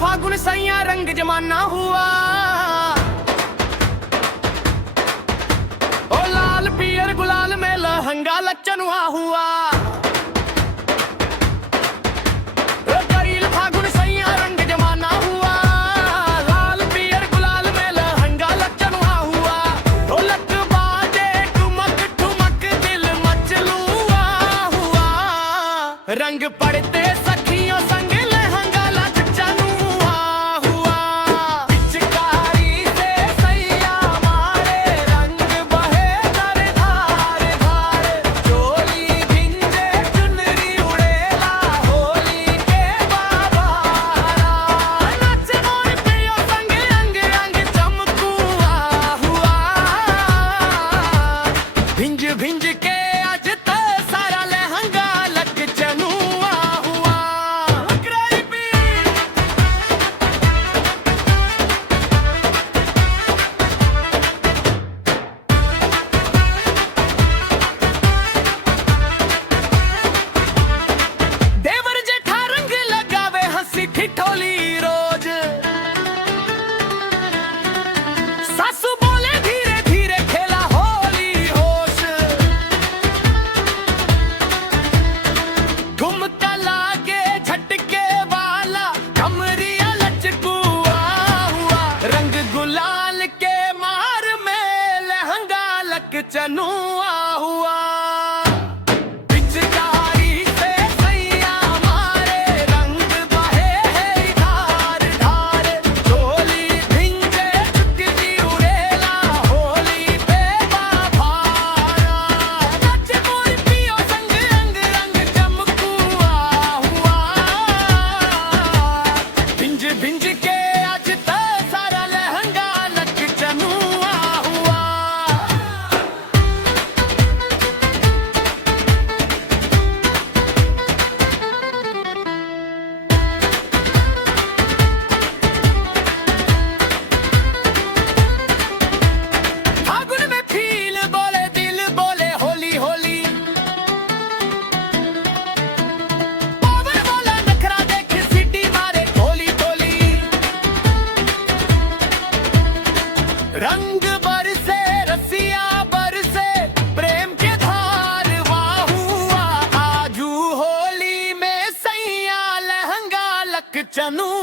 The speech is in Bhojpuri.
फागुन सैया रंग जमाना हुआ। ओ लाल पियर गुलाल में लहंगा लचनुआ हुआ। फागुन सैया रंग जमाना हुआ। लाल पियर गुलाल में लहंगा लचनुआ हुआ। ढोलक बाजे ठुमक ठुमक दिल मचलुआ हुआ। रंग पड़ते सखियों संग लहंगा लचनुआ हुआ। पिचकारी से सैया मारे रंग बहे धार धार धार। चोली भिंजे चुनरी उड़ेला होली के बाबारा। नच मोर पियो संग अंग अंग चमकुआ हुआ। भिंज भिंज के आज तो सारा लहंगा लचनुआ हुआ। देवर जेठा रंग लगावे हंसी ठिठोली रोज। सासू बोले धीरे धीरे खेला होली होश। ठुमका लागे झटके वाला कमरिया लचकुआ हुआ। रंग गुलाल के मार में लहंगा लचनुआ हुआ। पिचकारी से सैया मारे रंग बहे है धार धार। चोली भिंजे चुटकी उड़ेला होली पे बाभारा। नच मोर पियो संग अंग रंग चमकुआ हुआ। भिंज भिंज के आज तो सारा लहंगा लचनुआ हुआ। फागुन में फील बोले दिल बोले होली होली। पावन वाला नखरा देख सीटी मारे टोली टोली। रंग बरसे रसिया बरसे प्रेम के धार वाह हुआ। आजू होली में सैया लहंगा लचनुआ